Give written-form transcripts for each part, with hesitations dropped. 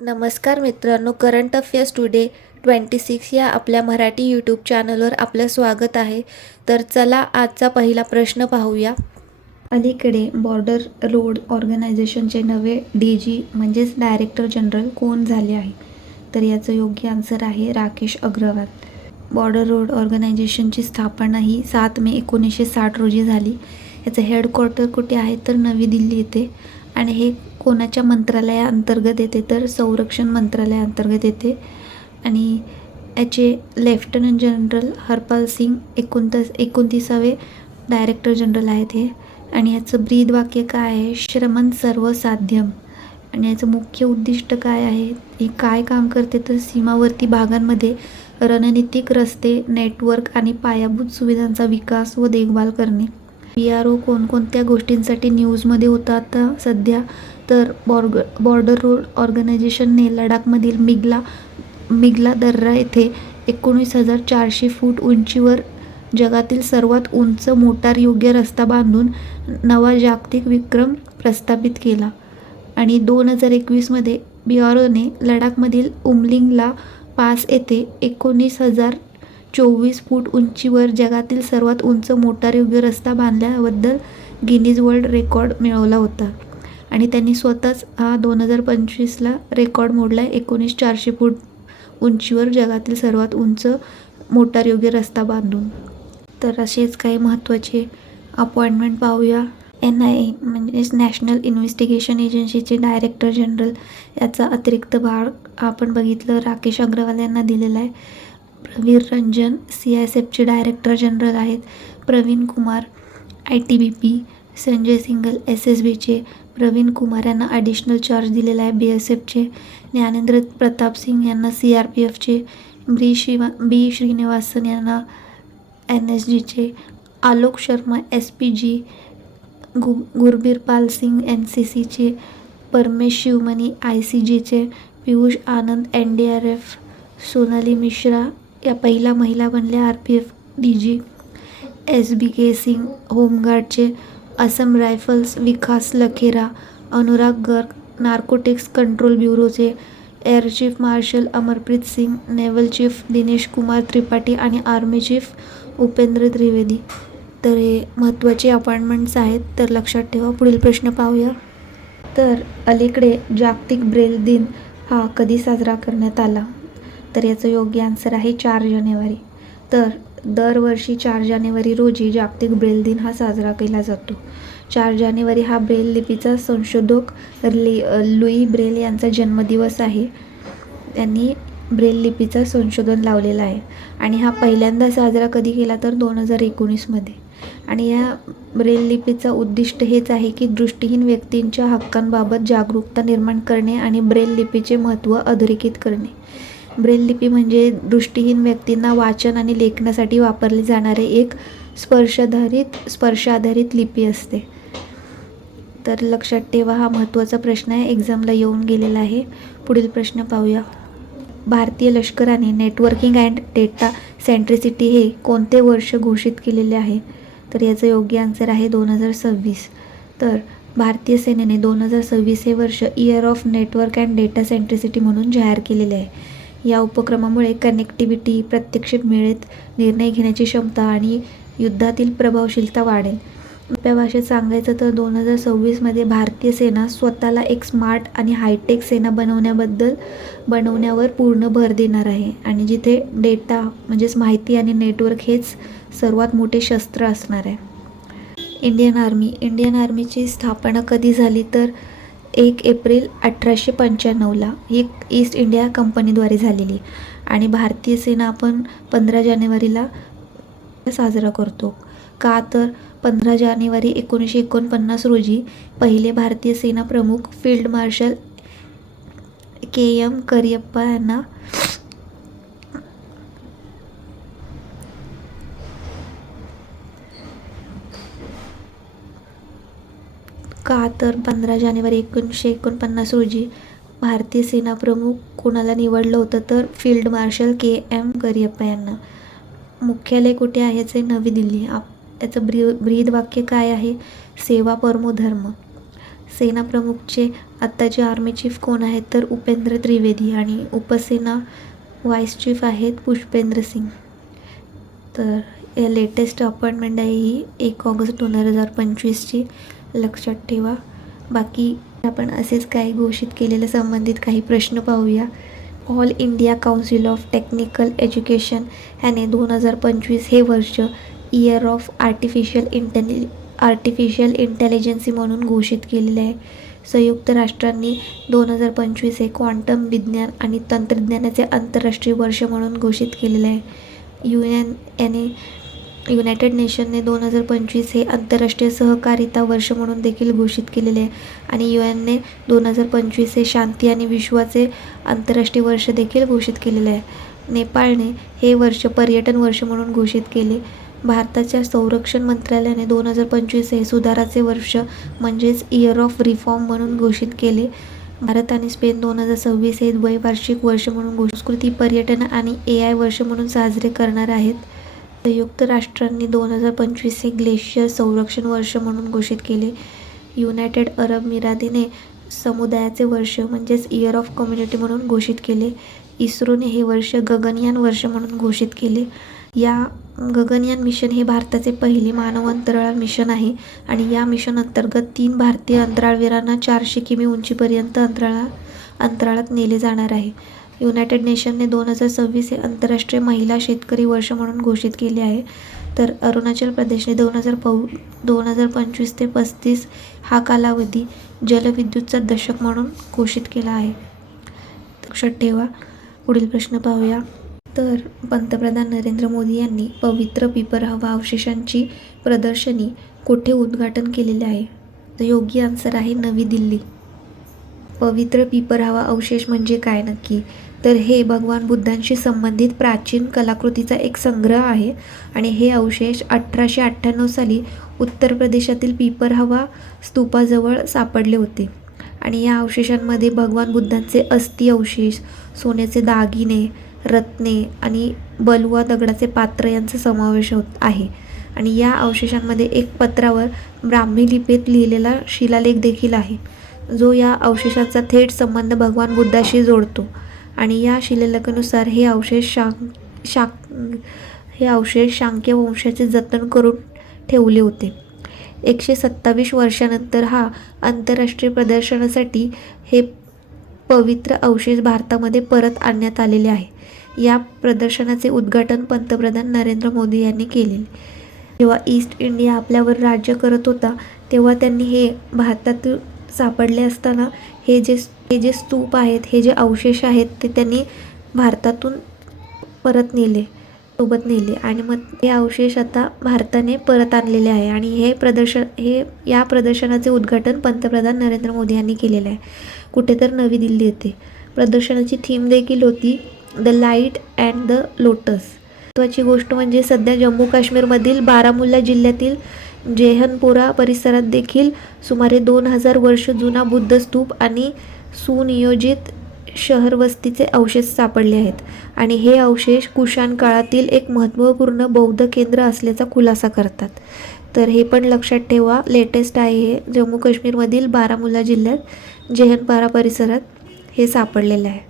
नमस्कार मित्रांनो, current affairs today 26 या आपल्या मराठी यूट्यूब चॅनलवर आपलं स्वागत आहे. तर चला आजचा पहिला प्रश्न पाहूया. अलीकडे बॉर्डर रोड ऑर्गनायझेशनचे नवे DG म्हणजेच डायरेक्टर जनरल कोण झाले आहे? तर याचं योग्य आन्सर आहे राकेश अग्रवाल. बॉर्डर रोड ऑर्गनायझेशनची स्थापना ही 7 मे 1960 रोजी झाली. याचं हेडक्वार्टर कुठे आहे? तर नवी दिल्ली येथे. आणि हे कोणाच्या मंत्रालयाअंतर्गत येते? तर संरक्षण मंत्रालयाअंतर्गत येते. आणि याचे लेफ्टनंट जनरल हरपाल सिंग 29वे डायरेक्टर जनरल आहेत हे. आणि याचं ब्रीद वाक्य काय आहे? श्रमण सर्वसाध्यम. आणि याचं मुख्य उद्दिष्ट काय आहे? हे काय काम करते? तर सीमावर्ती भागांमध्ये रणनीतिक रस्ते, नेटवर्क आणि पायाभूत सुविधांचा विकास व देखभाल करणे. PRO कोणकोणत्या गोष्टींसाठी न्यूजमध्ये होता आता सध्या? तर बॉर्डर रोड ऑर्गनायझेशनने लडाखमधील मिग्ला दर्रा येथे 19,400 फूट उंचीवर जगातील सर्वात उंच मोटारयोग्य रस्ता बांधून नवा जागतिक विक्रम प्रस्थापित केला. आणि 2021मध्ये PROने लडाखमधील उमलिंगला पास येथे 19,024 फूट उंचीवर जगातील सर्वात उंच मोटारयोग्य रस्ता बांधल्याबद्दल गिनीज वर्ल्ड रेकॉर्ड मिळवला होता. आणि त्यांनी स्वतःच हा 2025ला रेकॉर्ड मोडला आहे. 19,400 फूट उंचीवर जगातील सर्वात उंच मोटारयोग्य रस्ता बांधून. तर असेच काही महत्त्वाचे अपॉइंटमेंट पाहूया. NIA म्हणजेच नॅशनल इन्व्हेस्टिगेशन एजन्सीचे डायरेक्टर जनरल याचा अतिरिक्त भाग आपण बघितलं राकेश अग्रवाल यांना दिलेला आहे. प्रवीर रंजन CISFचे डायरेक्टर जनरल आहेत. प्रवीण कुमार ITBP. संजय सिंगल SSBचे. प्रवीण कुमार यांना ॲडिशनल चार्ज दिलेला आहे BSFचे. ज्ञानेंद्र प्रताप सिंग यांना CRPFचे. B श्रीनिवासन यांना NSGचे. आलोक शर्मा SPG. गुरबीर पाल सिंग NCCचे. परमेश शिवमणी ICGचे. पियुष आनंद NDRF. सोनाली मिश्रा या पहिल्या महिला बनल्या RPF DG. SBK सिंग होमगार्डचे. Assam Rifles Vikas Lakhera. Anurag Garg narcotics control ब्युरोचे. Air chief marshal Amarpreet Singh. Naval chief Dinesh Kumar Tripathi आणि आर्मी चीफ उपेंद्र त्रिवेदी. तर हे महत्त्वाचे अपॉइंटमेंट्स आहेत, तर लक्षात ठेवा. पुढील प्रश्न पाहूया. तर अलीकडे जागतिक ब्रेल दिन हा कधी साजरा करण्यात आला? तर याचं योग्य आन्सर आहे 4 जानेवारी. तर दरवर्षी 4 जानेवारी रोजी जागतिक ब्रेल दिन हा साजरा केला जातो. 4 जानेवारी हा ब्रेल लिपीचा संशोधक लुई ब्रेल यांचा जन्मदिवस आहे. त्यांनी ब्रेल लिपीचं संशोधन लावलेलं आहे. आणि हा पहिल्यांदा साजरा कधी केला? तर 2019मध्ये. आणि या ब्रेल लिपीचं उद्दिष्ट हेच आहे की दृष्टीहीन व्यक्तींच्या हक्कांबाबत जागरूकता निर्माण करणे आणि ब्रेल लिपीचे महत्त्व अधोरेखित करणे. ब्रेल लिपी म्हणजे दृष्टीहीन व्यक्तींना वाचन आणि लेखनासाठी वापरले जाणारे एक स्पर्शाधारित लिपी असते. तर लक्षात ठेवा, हा महत्त्वाचा प्रश्न आहे, एक्झामला येऊन गेलेला आहे. पुढील प्रश्न पाहूया. भारतीय लष्कराने नेटवर्किंग अँड डेटा सेंट्रिसिटी हे कोणते वर्ष घोषित केलेले आहे? तर याचं योग्य आन्सर आहे 2026. तर भारतीय सेनेने 2026 हे वर्ष year of network and data centricity म्हणून जाहीर केलेले आहे. या उपक्रमामुळे कनेक्टिव्हिटी, प्रत्यक्ष वेळेत निर्णय घेण्याची क्षमता आणि युद्धातील प्रभावशीलता वाढेल. सोप्या भाषेत सांगायचं तर 2026मध्ये भारतीय सेना स्वतःला एक स्मार्ट आणि हायटेक सेना बनवण्यावर पूर्ण भर देणार आहे. आणि जिथे डेटा म्हणजेच माहिती आणि नेटवर्क हेच सर्वात मोठे शस्त्र असणार आहे. इंडियन आर्मीची स्थापना कधी झाली? तर 1 एप्रिल 1895ला ही ईस्ट इंडिया कंपनीद्वारे झालेली. आणि भारतीय सेना आपण 15 जानेवारीला साजरा करतो. का? तर 15 जानेवारी 1949 रोजी पहिले भारतीय सेना प्रमुख फील्ड मार्शल KM करियप्पा यांना का? तर 15 जानेवारी 1949 रोजी भारतीय सेना प्रमुख कोणाला निवडलं होतं? तर फील्ड मार्शल KM करियप्पा यांना. मुख्यालय कुठे आहे? याचे नवी दिल्ली. याचं ब्रीद वाक्य काय आहे? सेवा परमो धर्म. सेनाप्रमुखचे आत्ताचे आर्मी चीफ कोण आहेत तर उपेंद्र त्रिवेदी आणि उपसेना व्हाईस चीफ आहेत पुष्पेंद्र सिंग. तर या लेटेस्ट अपॉइंटमेंट आहे ही 1 ऑगस्ट 2025ची, लक्षात ठेवा. बाकी आपण असेच काही घोषित केलेल्या संबंधित काही प्रश्न पाहूया. All India council of technical education ह्याने 2025 हे वर्ष इयर ऑफ आर्टिफिशियल इंटेलिजन्सी म्हणून घोषित केलेले आहे. संयुक्त राष्ट्रांनी 2025 हे क्वांटम विज्ञान आणि तंत्रज्ञानाचे आंतरराष्ट्रीय वर्ष म्हणून घोषित केलेले आहे. युनायटेड नेशनने 2025 हे आंतरराष्ट्रीय सहकारिता वर्ष म्हणून देखील घोषित केलेले आहे. आणि UN ने 2025 हे शांती आणि विश्वाचे आंतरराष्ट्रीय वर्ष देखील घोषित केलेले आहे. नेपाळने हे वर्ष पर्यटन वर्ष म्हणून घोषित केले. भारताच्या संरक्षण मंत्रालयाने 2025 हे सुधाराचे वर्ष म्हणजेच इयर ऑफ रिफॉर्म म्हणून घोषित केले. भारत आणि स्पेन 2026 हे द्वैवार्षिक वर्ष म्हणून संस्कृती, पर्यटन आणि AI वर्ष म्हणून साजरे करणार आहेत. संयुक्त राष्ट्रांनी 2025 हे ग्लेशियर संरक्षण वर्ष म्हणून घोषित केले. युनायटेड अरब मिरातीने समुदायाचे वर्ष म्हणजेच इयर ऑफ कम्युनिटी म्हणून घोषित केले. इस्रोने हे वर्ष गगनयान वर्ष म्हणून घोषित केले. या गगनयान मिशन हे भारताचे पहिले मानव अंतराळ मिशन आहे आणि या मिशन अंतर्गत 3 भारतीय अंतराळवीरांना 400 किमी उंचीपर्यंत अंतराळात नेले जाणार आहे. युनायटेड नेशनने 2026 हे आंतरराष्ट्रीय महिला शेतकरी वर्ष म्हणून घोषित केले आहे. तर अरुणाचल प्रदेशने 2025 ते 35 हा कालावधी जलविद्युतचा दशक म्हणून घोषित केला आहे. लक्षात ठेवा. पुढील प्रश्न पाहूया. तर पंतप्रधान नरेंद्र मोदी यांनी पवित्र पिपरहवा अवशेषांची प्रदर्शनी कुठे उद्घाटन केलेले आहे? तर योग्य आन्सर आहे नवी दिल्ली. पवित्र पिपरहवा अवशेष म्हणजे काय नक्की? तर हे भगवान बुद्धांशी संबंधित प्राचीन कलाकृतीचा एक संग्रह आहे आणि हे अवशेष 1898 साली उत्तर प्रदेशातील पिपरहवा स्तूपाजवळ सापडले होते. आणि या अवशेषांमध्ये भगवान बुद्धांचे अस्थि अवशेष, सोन्याचे दागिने, रत्ने आणि बलुआ दगडाचे पात्र यांचा समावेश आहे. आणि या अवशेषांमध्ये एक पत्रावर ब्राह्मी लिपीत लिहिलेला शिलालेख देखील आहे जो या अवशेषांचा थेट संबंध भगवान बुद्धाशी जोडतो. आणि या शिलालेखानुसार हे अवशेष शाक्य वंशाचे जतन करून ठेवले होते. 127 वर्षानंतर हा आंतरराष्ट्रीय प्रदर्शनासाठी हे पवित्र अवशेष भारतामध्ये परत आणण्यात आलेले आहे. या प्रदर्शनाचे उद्घाटन पंतप्रधान नरेंद्र मोदी यांनी केले. जेव्हा ईस्ट इंडिया आपल्यावर राज्य करत होता तेव्हा त्यांनी हे भारतातून सापडले असताना हे जे स्तूप आहेत, हे जे अवशेष आहेत ते त्यांनी भारतातून सोबत नेले आणि मग हे अवशेष आता भारताने परत आणलेले आहे. आणि या प्रदर्शनाचे उद्घाटन पंतप्रधान नरेंद्र मोदी यांनी केलेले आहे. कुठे तर नवी दिल्ली येथे. प्रदर्शनाची थीम देखील होती the light and the lotus. महत्त्वाची गोष्ट म्हणजे सध्या जम्मू काश्मीरमधील बारामुल्ला जिल्ह्यातील जेहनपोरा परिसरात देखील सुमारे 2000 वर्ष जुना बुद्ध स्तूप आणि सुनियोजित शहरवस्तीचे अवशेष सापडले आहेत. आणि हे अवशेष कुशाण काळातील एक महत्त्वपूर्ण बौद्ध केंद्र असल्याचा खुलासा करतात. तर हे पण लक्षात ठेवा. लेटेस्ट आहे हे. जम्मू काश्मीरमधील बारामुल्ला जिल्ह्यात जेहनपोरा परिसरात हे सापडलेलं आहे.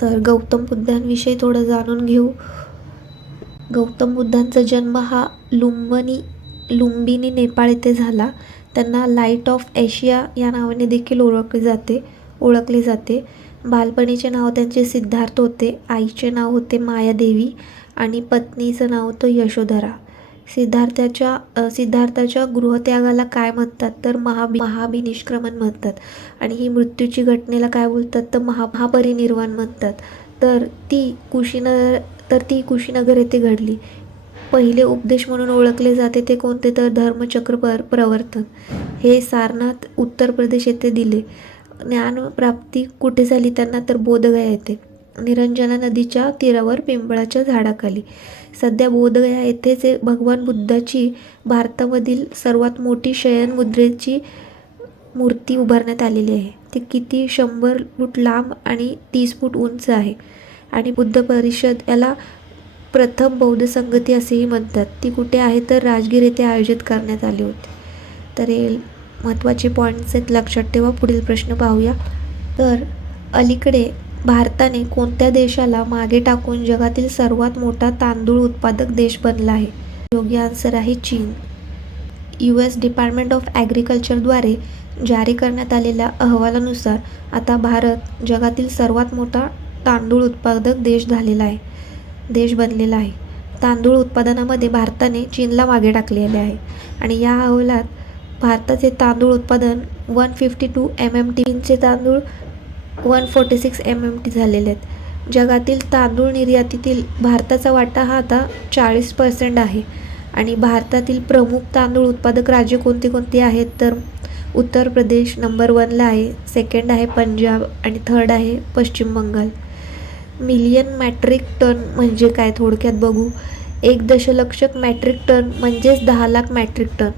तर गौतम बुद्धांविषयी थोडं जाणून घेऊ. गौतम बुद्धांचा जन्म हा लुंबिनी नेपाळ येथे झाला. त्यांना लाईट ऑफ एशिया या नावाने देखील ओळखले जाते. बालपणीचे नाव त्यांचे सिद्धार्थ होते. आईचे नाव होते मायादेवी आणि पत्नीचं नाव होतं यशोधरा. सिद्धार्थाच्या गृहत्यागाला काय म्हणतात तर महाभिनिष्क्रमण म्हणतात. आणि ही मृत्यूची घटनेला काय बोलतात तर महापरिनिर्वाण म्हणतात. तर ती कुशीनगर येथे घडली. पहिले उपदेश म्हणून ओळखले जाते ते कोणते तर धर्मचक्र प्रवर्तन. हे सारनाथ उत्तर प्रदेश येथे दिले. ज्ञानप्राप्ती कुठे झाली त्यांना तर बोधगया येथे, निरंजना नदीच्या तीरावर पिंपळाच्या झाडाखाली. सध्या बोधगया येथेच भगवान बुद्धाची भारतामधील सर्वात मोठी शयन मुद्रेची मूर्ती उभारण्यात आलेली आहे. ती किती 100 फूट लांब आणि 30 फूट उंच आहे. आणि बुद्ध परिषद याला प्रथम बौद्ध संगती असेही म्हणतात. ती कुठे आहे तर राजगीर येथे आयोजित करण्यात आली होती. तर हे महत्त्वाचे पॉईंट्स आहेत, लक्षात ठेवा. पुढील प्रश्न पाहूया. तर अलीकडे भारताने कोणत्या देशाला मागे टाकून जगातील सर्वात मोठा तांदूळ उत्पादक देश बनला आहे? योग्य आन्सर आहे चीन. US डिपार्टमेंट ऑफ ॲग्रिकल्चरद्वारे जारी करण्यात आलेल्या अहवालानुसार आता भारत जगातील सर्वात मोठा तांदूळ उत्पादक देश बनलेला आहे. तांदूळ उत्पादनामध्ये भारताने चीनला मागे टाकलेले आहे आणि या अहवालात भारताचे तांदूळ उत्पादन 152 MMT, चीनचे तांदूळ 146 MMT झालेले आहेत. जगातील तांदूळ निर्यातीतील भारताचा वाटा हा आता 40% आहे. आणि भारतातील प्रमुख तांदूळ उत्पादक राज्य कोणती आहेत? तर उत्तर प्रदेश नंबर 1ला आहे, सेकंड आहे पंजाब आणि थर्ड आहे पश्चिम बंगाल. मिलियन मॅट्रिक टन म्हणजे काय थोडक्यात बघू. 1 दशलक्ष मॅट्रिक टन म्हणजेच 10 लाख मॅट्रिक टन.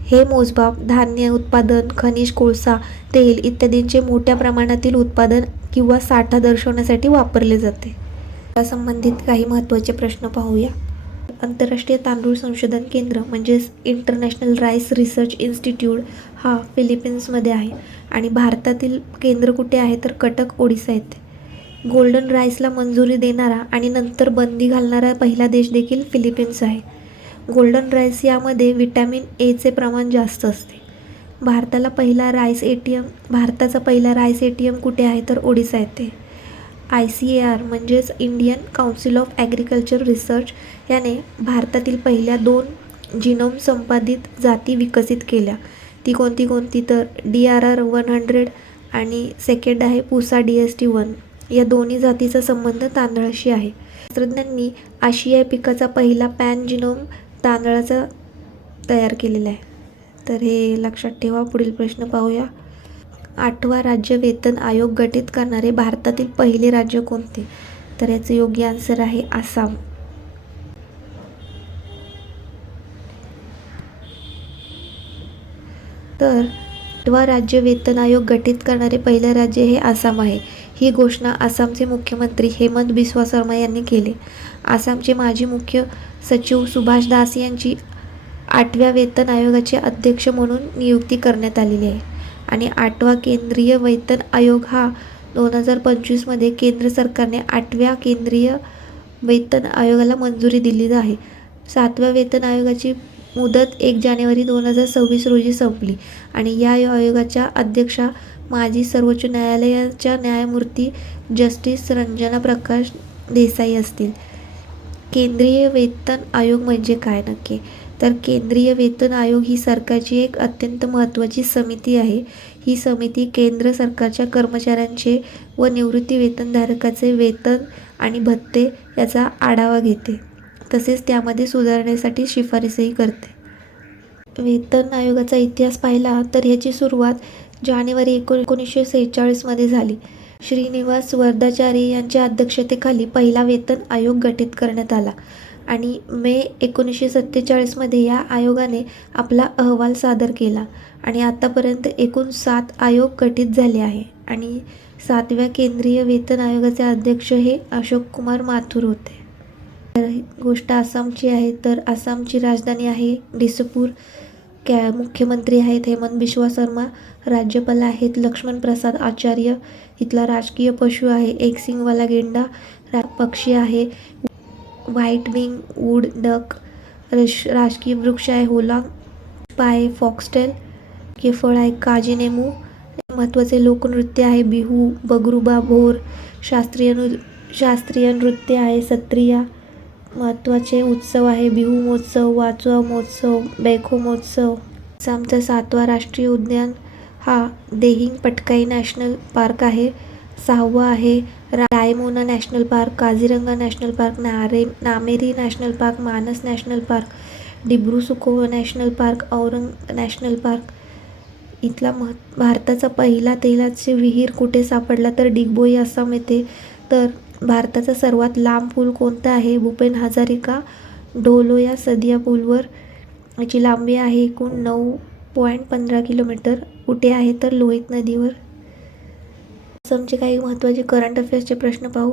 हे मोजमाप धान्य उत्पादन, खनिज, कोळसा, तेल इत्यादींचे मोठ्या प्रमाणातील उत्पादन किंवा साठा दर्शवण्यासाठी वापरले जाते. यासंबंधित काही महत्त्वाचे प्रश्न पाहूया. आंतरराष्ट्रीय तांदूळ संशोधन केंद्र म्हणजेच इंटरनॅशनल राईस रिसर्च इन्स्टिट्यूट हा फिलिपिन्समध्ये आहे आणि भारतातील केंद्र कुठे आहे? तर कटक, ओडिसा येथे. गोल्डन राईसला मंजुरी देणारा आणि नंतर बंदी घालणारा पहिला देश देखील फिलिपिन्स आहे. गोल्डन राईस यामध्ये व्हिटॅमिन एचे प्रमाण जास्त असते. भारताचा पहिला राईस ATM कुठे आहे? तर ओडिसा येथे. ICAR म्हणजेच Indian council of agriculture research याने भारतातील पहिल्या 2 जीनोम संपादित जाती विकसित केल्या. ती कोणती? तर DRR 100 आणि सेकंड आहे पुसा DST-1. या दोन्ही जातीचा संबंध तांदळाशी आहे. शास्त्रज्ञांनी आशियाई पिकाचा पहिला पॅन जीनोम तांदळाचा तयार केलेला आहे. तर हे लक्षात ठेवा. पुढील प्रश्न पाहूया. 8वा राज्य वेतन आयोग गठीत करणारे भारतातील पहिले राज्य कोणते? तर याचे योग्य आन्सर आहे आसाम. तर 8वा राज्य वेतन आयोग गठीत करणारे पहिले राज्य हे आसाम आहे. ही घोषणा आसामचे मुख्यमंत्री हेमंत बिस्वा शर्मा यांनी केली. आसामचे माजी मुख्य सचिव सुभाष दास यांची 8व्या वेतन आयोगाचे अध्यक्ष म्हणून नियुक्ती करण्यात आलेली आहे. आणि 8वा केंद्रीय वेतन आयोग हा 2025 मध्ये केंद्र सरकारने 8व्या केंद्रीय वेतन आयोगाला मंजुरी दिली आहे. 7व्या वेतन आयोगाची मुदत 1 जानेवारी 2026 रोजी संपली आणि या आयोगाच्या अध्यक्षा माजी सर्वोच्च न्यायालयाच्या न्यायमूर्ती जस्टिस रंजना प्रकाश देसाई असतील. केंद्रीय वेतन आयोग म्हणजे काय नक्की? तर केंद्रीय वेतन आयोग ही सरकारची एक अत्यंत महत्त्वाची समिती आहे. ही समिती केंद्र सरकारच्या कर्मचाऱ्यांचे व निवृत्ती वेतनधारकाचे वेतन आणि भत्ते याचा आढावा घेते, तसेच त्यामध्ये सुधारणेसाठी शिफारसही करते. वेतन आयोगाचा इतिहास पाहिला तर ह्याची सुरुवात जानेवारी 1946 मध्ये झाली. श्रीनिवास वरदाचारी यांच्या अध्यक्षतेखाली पहिला वेतन आयोग गठीत करण्यात आला आणि मे 1947 मध्ये या आयोगाने आपला अहवाल सादर केला आणि आतापर्यंत एकूण 7 आयोग गठीत झाले आहे. आणि 7व्या केंद्रीय वेतन आयोगाचे अध्यक्ष हे अशोक कुमार माथुर होते. तर गोष्ट आसामची आहे. तर आसामची राजधानी आहे दिसपूर. मुख्यमंत्री आहेत हेमंत बिस्वा शर्मा. राज्यपाल आहेत लक्ष्मण प्रसाद आचार्य. इथला राजकीय पशु आहे एक सिंगवाला गेंडा. पक्षी आहे व्हाईट विंग वूड डक. राजकीय वृक्ष आहे होलांग. आहे फॉक्सटेल. के फळ आहे काजीनेमू. महत्त्वाचे लोकनृत्य आहे बिहू, बगरुबा, भोर. शास्त्रीय नृत्य आहे सत्रिया. महत्त्वाचे उत्सव आहे बिहू महोत्सव, वाचवा महोत्सव, बैखो महोत्सव. आसामचा 7वा राष्ट्रीय उद्यान हा देहिंग पटकाई नॅशनल पार्क आहे. 6वा आहे Raimona national park, Kaziranga national park, Nameri national park, Manas national park, Dibru Saikhowa national park, Orang national park. इथला भारताचा पहिला तेलाचे विहीर कुठे सापडला? तर डिगबोई आसाम येथे. तर भारताचा सर्वात लांब पूल कोणता आहे? भूपेन हजारिका ढोलोया सदिया पूलवर. याची लांबी आहे एकूण 9.15 किलोमीटर. कुठे आहे? तर लोहित नदीवर. आसामचे काही महत्त्वाचे करंट अफेअर्सचे प्रश्न पाहू.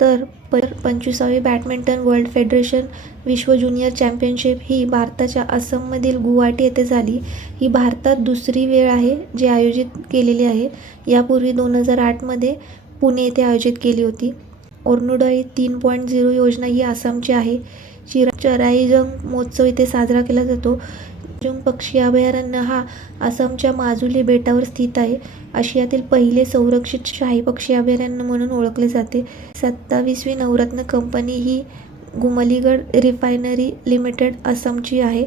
तर 25वी बॅडमिंटन वर्ल्ड फेडरेशन विश्व ज्युनियर चॅम्पियनशिप ही भारताच्या आसाममधील गुवाहाटी येथे झाली. ही भारतात दुसरी वेळ आहे जी आयोजित केलेली आहे. यापूर्वी 2008मध्ये पुणे येथे आयोजित केली होती. अरुणोदय 3.0 योजना ही आसामची आहे. चराईजंग महोत्सव इथे साजरा केला जातो. चिरांग पक्षी अभयारण्य हा आसामच्या माजुली बेटावर स्थित आहे. आशियातील पहिले संरक्षित शाही पक्षी अभयारण्य म्हणून ओळखले जाते. 27वी नवरत्न कंपनी ही गुमलीगड रिफायनरी लिमिटेड आसामची आहे.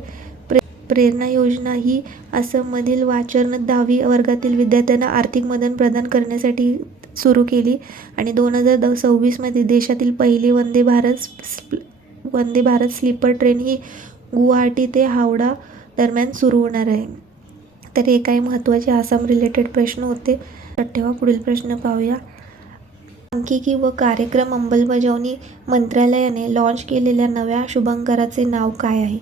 प्रेरणा योजना ही आसाममधील वाचन 10वी वर्गातील विद्यार्थ्यांना आर्थिक मदत प्रदान करण्यासाठी सुरू केली आणि 2026मध्ये देशातील पहिली वंदे भारत स्लीपर ट्रेन ही गुवाहाटी ते हावडा दरम्यान सुरू होणार आहे. तर हे काही महत्त्वाचे आसाम रिलेटेड प्रश्न होते. ठेवा पुढील प्रश्न पाहूया. सांख्यिकी व कार्यक्रम अंमलबजावणी मंत्रालयाने लॉन्च केलेल्या नव्या शुभंकराचे नाव काय आहे?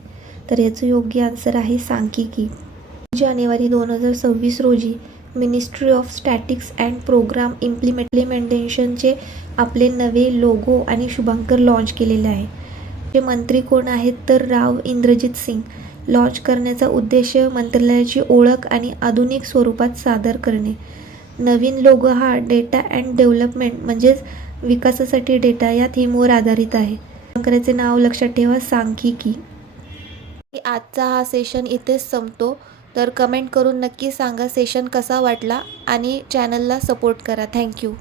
तर याचं योग्य आन्सर आहे सांख्यिकी. जानेवारी 2026 रोजी ministry of statics and programme इम्प्लिमेंटेशनचे आपले नवे लोगो आणि शुभंकर लॉन्च केलेले आहे. हे मंत्री कोण आहेत? तर राव इंद्रजित सिंग. लॉन्च करण्याचा उद्देश मंत्रालयाची ओळख आणि आधुनिक स्वरूपात सादर करणे. नवीन लोगो हा डेटा अँड डेव्हलपमेंट म्हणजेच विकासासाठी डेटा या थीमवर आधारित आहे. शुभंकराचे नाव लक्षात ठेवा सांख्यिकी. आजचा हा सेशन इथेच संपतो. तर कमेंट करून नक्की सांगा सेशन कसा वाटला आणि चॅनलला सपोर्ट करा. थँक्यू.